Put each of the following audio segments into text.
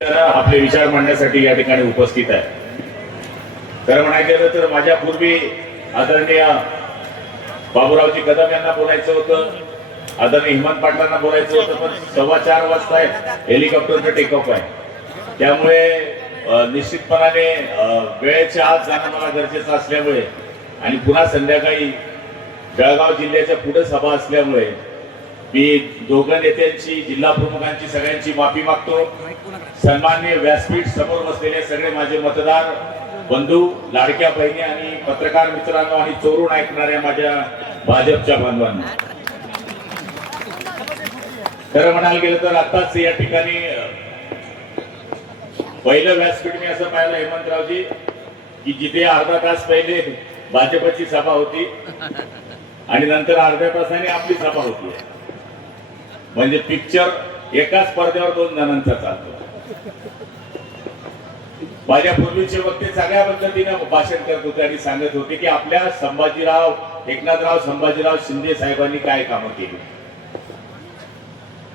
आपले विचार मांडण्यासाठी या ठिकाणी उपस्थित आहे। तर म्हणायचं गेलं तर माझ्या पूर्वी आदरणीय बाबूरावजी कदम यांना बोलायचं होतं, आदरणीय हेमंत पाटलांना बोलायचं होतं, पण 4:15 वाजता हेलिकॉप्टरचं टेकऑफ आहे, त्यामुळे निश्चितपणाने वेळेच्या आत जाणं मला गरजेचं असल्यामुळे आणि पुन्हा संध्याकाळी जळगाव जिल्ह्याच्या पुढे सभा असल्यामुळे मी दोघं नेत्यांची, जिल्हा प्रमुखांची सगळ्यांची माफी मागतो। सन्माननीय व्यासपीठ समोर बसलेले सगळे माझे मतदार बंधू, लाडक्या बहिणी आणि पत्रकार मित्रांनो आणि चोरून ऐकणाऱ्या माझ्या भाजपच्या बांधवांना, खरं म्हणायला गेलं तर आताच या ठिकाणी पहिलं व्यासपीठ मी असं पाहिलं हेमंतरावजी की जिथे अर्धा तास पहिले भाजपची सभा होती आणि नंतर अर्ध्या तासाने आपली सभा होती, म्हणजे पिक्चर एकाच पडद्यावर 2 जणांचा चालतो। माझ्या पूर्वीचे वक्ते सगळ्या पद्धतीने भाषण करत होते आणि सांगत होते की आपल्या एकनाथराव संभाजीराव शिंदे साहेबांनी काय कामं केली।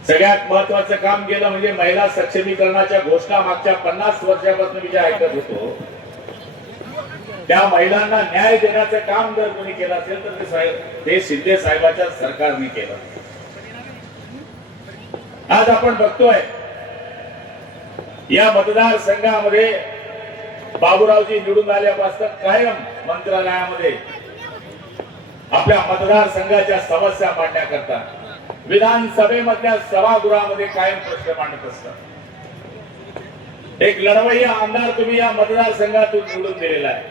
सगळ्यात महत्वाचं काम केलं म्हणजे महिला सक्षमीकरणाच्या घोषणा मागच्या 50 वर्षापासून मी जे ऐकत होतो, त्या महिलांना न्याय देण्याचं काम जर कोणी केलं असेल तर ते शिंदे साहेबांच्या सरकारने केलं। आज आपण बघतोय या मतदारसंघामध्ये बाबूरावजी निवडून आल्यापासून कायम मंत्रालयामध्ये आपल्या मतदारसंघाच्या समस्या मांडण्याकरता विधानसभेमधल्या सभागृहामध्ये कायम प्रश्न मांडत असतात। एक लढवय्या आमदार तुम्ही या मतदारसंघातून निवडून दिलेला आहे।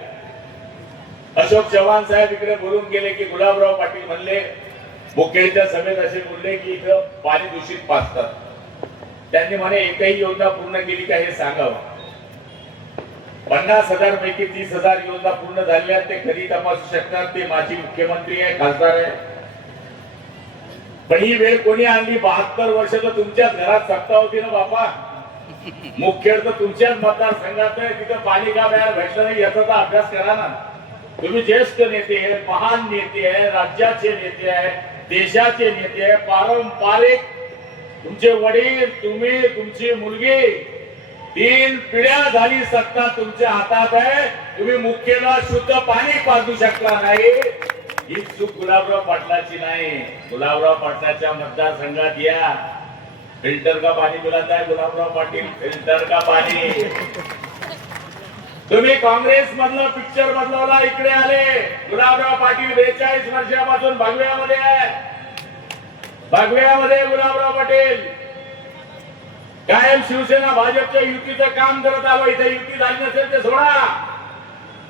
अशोक चव्हाण साहेब इकडे बोलून गेले की गुलाबराव पाटील म्हणले मुखेडच्या सभेत असे बोलले की इथं पाणी दूषित पाजतात, त्यांनी म्हणे एकही योजना पूर्ण केली का हे सांगावं। 50,000 पैकी 30,000 योजना पूर्ण झाल्या, ते कधी तपासू शकतात, ते माजी मुख्यमंत्री आहे, खासदार आहे। पण ही वेळ कोणी आणली? 72 वर्ष तर तुमच्याच घरात सत्ता होती ना बापा, मुखेड तर तुमच्याच मतदारसंघात आहे, तिथं पाणी का बाहेर भेटलं नाही याचा तर अभ्यास करा ना। तुम्ही ज्येष्ठ नेते आहे, महान नेते आहे, राज्याचे नेते आहे, देशाचे नेते आहे, पारंपरिक तुमचे वडील, तुम्ही, तुमची मुलगी 3 पिढ्या झाली सत्ता तुमच्या हातात आहे, तुम्ही मुख्यला शुद्ध पाणी पाजू शकला नाही। ही चूक गुलाबराव पाटलाची नाही। गुलाबराव पाटलाच्या मतदारसंघात या, फिल्टर का पाणी मिळत आहे गुलाबराव पाटील, फिल्टर का पाणी। तुम्ही काँग्रेस मधलं पिक्चर बदलवला, इकडे आले गुलाबराव पाटील 42 वर्षापासून भगव्यामध्ये आहे, भगव्यामध्ये गुलाबराव पाटील कायम शिवसेना भाजपच्या युतीचं काम करत आलो। इथे युती झाली नसेल ते सोडा,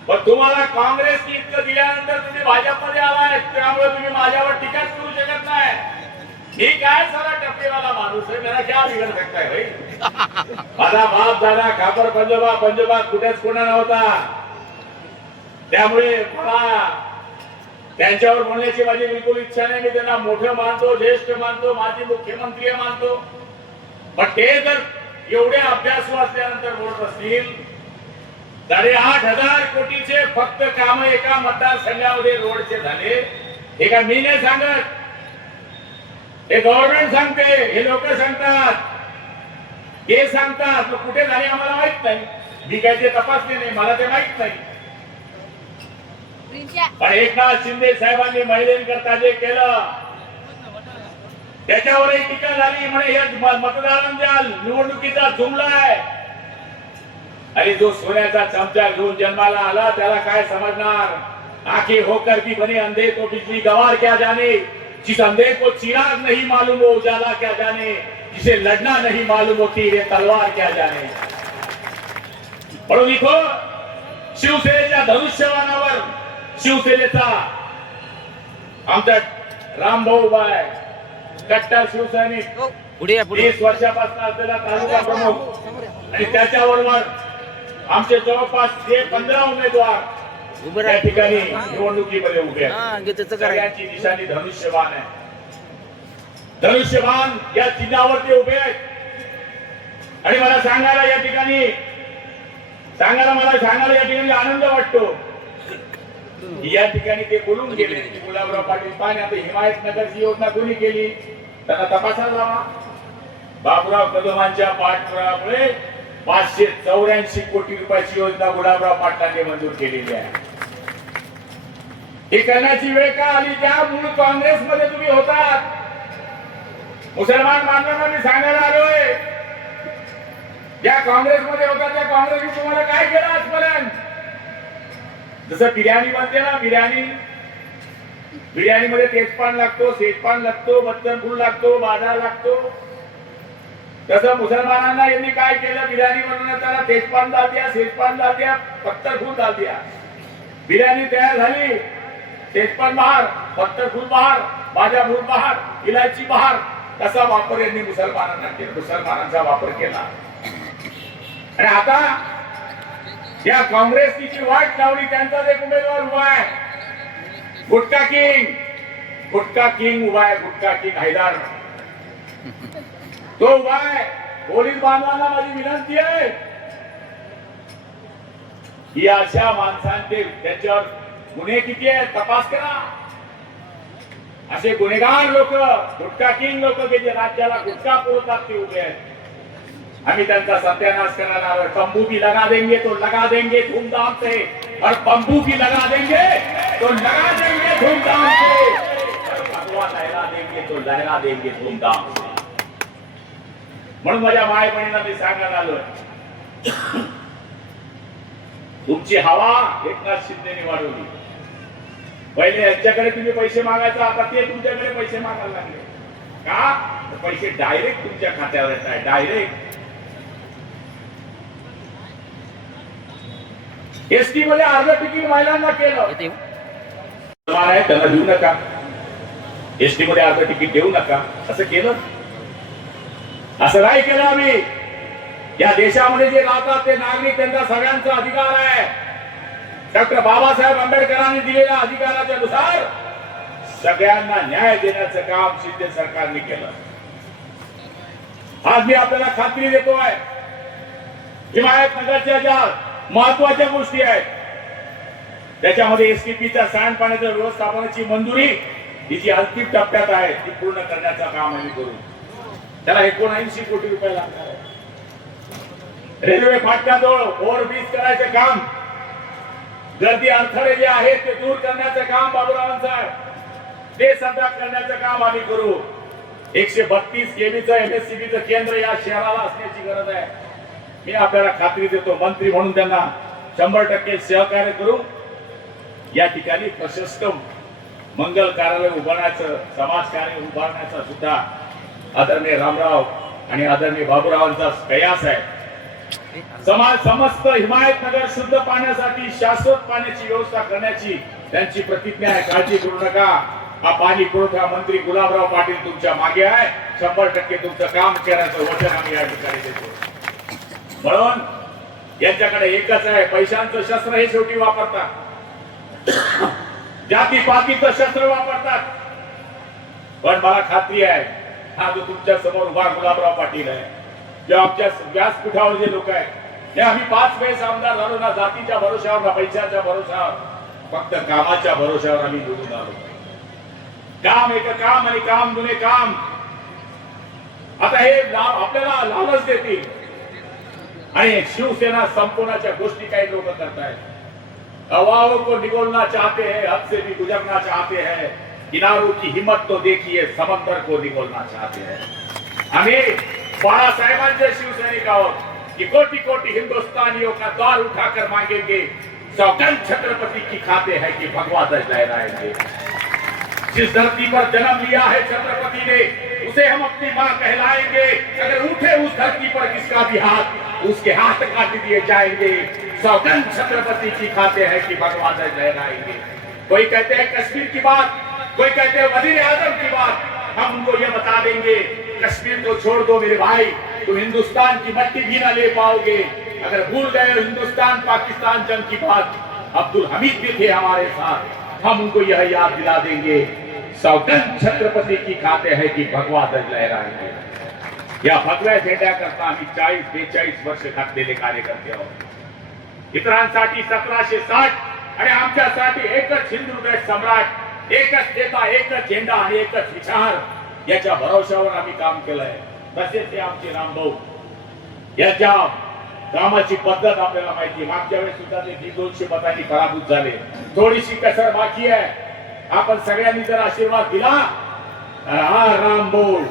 पण तुम्हाला काँग्रेसने इतकं दिल्यानंतर तुम्ही भाजपमध्ये आलाय, त्यामुळे तुम्ही माझ्यावर टीकाच करू शकत नाही। ही काय सारा टप्पेवाला माणूस आहे, मेरा क्या बिघड सकता है भाई। माझा बाप झाला खापर पंजोबा, पंजोबा कुठेच कोणा नव्हता, त्यामुळे मला त्यांच्यावर बोलण्याची माझी बिलकुल इच्छा नाही। मी त्यांना मोठं मानतो, ज्येष्ठ मानतो, माजी मुख्यमंत्री मानतो, पण ते जर एवढे अभ्यासू असल्यानंतर बोलत असतील, 8,500 कोटीचे फक्त काम एका मतदारसंघामध्ये रोडचे झाले, हे काय मी नाही सांगत, हे गव्हर्नमेंट सांगते, हे लोक सांगतात, हे सांगतात, कुठे झाले आम्हाला माहित नाही, मी काय ते तपासले नाही, मला ते माहित नाही। पण एकनाथ शिंदे साहेबांनी महिलांकरता जे केलं त्याच्यावरही टीका झाली, म्हणे या मतदारांच्या निवडणुकीचा जुमलाय। अरे जो सोन्याचा चमचा घेऊन जन्माला आला त्याला काय समजणार? आंखें होकर भी बने अंधे को बिजली गवार क्या जाने, जिस अंधे को चिराग नहीं मालूम वो उजाला क्या जाने, जिसे लड़ना नहीं मालूम वो तीर तलवार क्या जाने। म्हणून इथं शिवसेनेच्या धनुष्यबाणावर शिवसेनेचा आमचा रामभाऊ उभा आहे, कट्टर शिवसैनिक, 30 वर्षापासून असलेला तालुका प्रमुख, आणि त्याच्याबरोबर आमचे जवळपास 15 उमेदवार या ठिकाणी निवडणुकीमध्ये उभे आहेत। सगळ्यांची निशाणी धनुष्यबाण आहे, धनुष्यबाण या चिन्हावरती उभे आहेत। आणि मला सांगायला या ठिकाणी आनंद वाटतो या ठिकाणी ते बोलून गेले की गुलाबराव पाटील पाणी आता हिमायतनगरची योजना कोणी केली, त्यांना तपासायला लावा। बाबूराव कदमांच्या पाठपुराव्यामुळे 584 कोटी रुपयाची योजना गुलाबराव पाटलांनी मंजूर केलेली आहे. ही करण्याची वेळ का आली? ज्या मूळ काँग्रेसमध्ये तुम्ही होतात. मुसलमान बांधवांना मी सांगायला आलोय, ज्या काँग्रेसमध्ये होता त्या काँग्रेसने तुम्हाला काय केलं आजपर्यंत? जसं बिर्याणी बनते ना, बिर्याणी मध्ये तेजपान लागतो, सेजपान लागतो, बच्चन फूल लागतो, बाजार लागतो. तसं मुसलमानांना यांनी काय केलं? बिर्याणी बनवण्याला तेजपान डाल दिया, सेजपान डाल दिया, पत्थर फूल डाल दिया. बिर्याणी तयार झाली, तेजपान बाहर, पत्थर फूल बाहर, बाजा फूल बाहर, इलायची बाहर. तसा वापर यांनी मुसलमानांना केला, मुसलमानांचा वापर केला. आणि आता या काँग्रेसची वाट लावली. त्यांचा एक उमेदवार उभा आहे, गुटखा किंग उभा आहे, गुटखा किंग हैदर तो उभा आहे. पोलीस बांधवांना माझी विनंती आहे, ही अशा माणसांचे त्यांच्यावर गुन्हे किती आहेत तपास करा. असे गुन्हेगार लोक, गुटखा किंग लोक जे राज्याला गुटखा पुरवतात ते उभे आहेत. आम्ही त्यांचा सत्यानाश करायला आलोय. तंबू भी लगा देंगे तो लगा देंगे धूमधाम से, और बंबू भी लगा देंगे तो लगा देंगे धूमधाम से, और भगवा लहरा देंगे तो लहरा देंगे धूमधाम से. म्हणून माझ्या माय बहिणींना मी सांगायला आलोय, तुमची हवा एकनाथ शिंदेने वाढवली. पहिले यांच्याकडे तुम्ही पैसे मागायचा, आता ते तुमच्याकडे पैसे मागायला लागले. का? पैसे डायरेक्ट तुमच्या खात्यावर येत आहे, डायरेक्ट. एसटी मध्ये अर्ध तिकीट महिलांना केलं, त्यांना देऊ नका, एसटी मध्ये अर्ध तिकीट देऊ नका असं केलं. असं नाही केलं आम्ही. या देशामध्ये जे राहतात ते नागरिक, त्यांचा सगळ्यांचा अधिकार आहे. डॉक्टर बाबासाहेब आंबेडकरांनी दिलेल्या अधिकाराच्या नुसार सगळ्यांना न्याय देण्याचं काम शिंदे सरकारने केलं. आज मी आपल्याला खात्री देतोय, हिमायतनगरच्या ज्या महत्वाच्या गोष्टी आहेत त्याच्यामध्ये एसटीपीच्या सांडपाण्याच्या व्यवस्थापनाची मंजुरी ही जी अंतिम टप्प्यात आहे ती पूर्ण करण्याचं काम आम्ही करू. त्याला 79 कोटी रुपये लागणार आहे. रेल्वे फाटकाजवळ ओव्हरब्रिज करायचं काम, गर्दी अडथळे जे आहेत ते दूर करण्याचं काम बाबूरावांचं आहे, ते सध्या करण्याचं काम आम्ही करू. 132 केव्हीचं एमएससीबीचं केंद्र या शहराला असण्याची गरज आहे. मी आपल्याला खात्री देतो, मंत्री म्हणून त्यांना 100% सहकार्य करू. या ठिकाणी प्रशस्त मंगल कार्यालय उभारण्याचं, समाज कार्य उभारण्याचा सुद्धा आदरणीय रामराव आणि आदरणीय बाबूरावांचा कयास आहे. समस्त हिमायतनगर शुद्ध पाण्यासाठी शाश्वत पाण्याची व्यवस्था करण्याची त्यांची प्रतिज्ञा आहे. काळजी करू नका. हा पाणी पुरवठा मंत्री गुलाबराव पाटील तुमच्या मागे आहे. 100% तुमचं काम करण्याचं वचन आम्ही या ठिकाणी देतो. म्हणून यांच्याकडे एकच आहे, पैशांचं शस्त्र हे शेवटी वापरतात, जातीपातीचं शस्त्र वापरतात. पण मला खात्री आहे, हा जो तुमच्या समोर उभा गुलाबराव पाटील आहे, जे आमच्या व्यासपीठावर जे लोक आहेत, हे आम्ही 5 वेळेस आमदार झालो ना जातीच्या भरोशावर ना पैशाच्या भरोशावर, फक्त कामाच्या भरोशावर आम्ही निवडून आलो. काम एक काम आणि काम जुने काम. आता हे आपल्याला लालच देतील आणि शिवसेना संपवण्याच्या गोष्टी काही लोक करतायत. हवाओं को निगोलना चाहते हैं, हद से भी गुजरना चाहते हैं, किनारों की हिम्मत तो देखिए, समंदर को निगोलना चाहते हैं. आम्ही बाळासाहेबांचे शिवसैनिक आहोत कि कोटि कोटि हिंदुस्तानियों का द्वार उठाकर मांगेंगे, सौगंध छत्रपति की खाते हैं कि भगवा ध्वज लहराएंगे. जिस धरती पर जन्म लिया है छत्रपति ने, उसे हम अपनी मां कहलाएंगे. अगर उठे उस धरती पर किसका भी हाथ, उसके हाथ काट दिए जाएंगे. सौगंध छत्रपति की खाते हैं कि भगवा ध्वज लहराएंगे. कोई कहते हैं कश्मीर की बात, कोई कहते हैं वजीर आजम की बात. हम उनको ये बता देंगे, कश्मीर को छोड़ दो मेरे भाई, तुम हिंदुस्तान की मट्टी भी ना ले पाओगे. अगर भूल गए हिंदुस्तान पाकिस्तान जंग की बात, अब्दुल हमीद भी थे हमारे साथ, हम उनको यह याद दिला देंगे, सौगंध छत्रपति की खाते हैं कि भगवा ध्वज लहराएंगे. या भगव्या झेंड्या करता आम्ही 40-42 वर्ष घातलेले कार्यकर्ते आहोत. इतरांसाठी 1760 आणि आमच्यासाठी एकच हिंदू हृदय सम्राट, एकच नेता, एकच झेंडा आणि एकच विचार, याच्या भरोशावर आम्ही काम केलंय. तसेच हे आमचे रामभाऊ, याच्या कामाची पद्धत आपल्याला माहिती. मागच्या वेळेस सुद्धा ते 200 मतांनी पराभूत झाले. थोडीशी कसर बाकी आहे. आपण सगळ्यांनी जर आशीर्वाद दिला, हा राम बोल,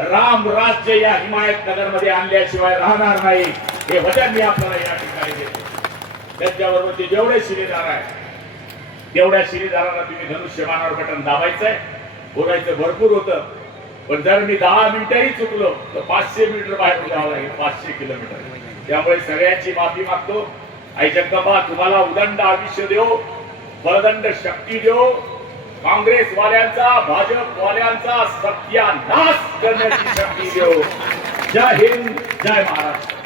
राम राज्य या हिमायतनगर मध्ये आणल्याशिवाय राहणार नाही, हे वचन मी आपल्याला या ठिकाणी देतो. त्याच्याबरोबर जेवढे शिलेदार आहेत तेवढ्या शिलेदारांना तुम्ही धनुष्यबाणावर बटन दाबायचंय. बोलायचं भरपूर होतं, पण जर मी 10 मिनिटंही चुकलो तर 500 मीटर बाहेर जावं लागेल, 500 किलोमीटर. त्यामुळे सगळ्यांची माफी मागतो. आई जगदंबा तुम्हाला उदंड आयुष्य देव, बळदंड शक्ती देव. काँग्रेसवाल्यांचा, भाजपवाल्यांचा सत्यानाश करण्याची शक्ती देव. जय हिंद, जय महाराष्ट्र.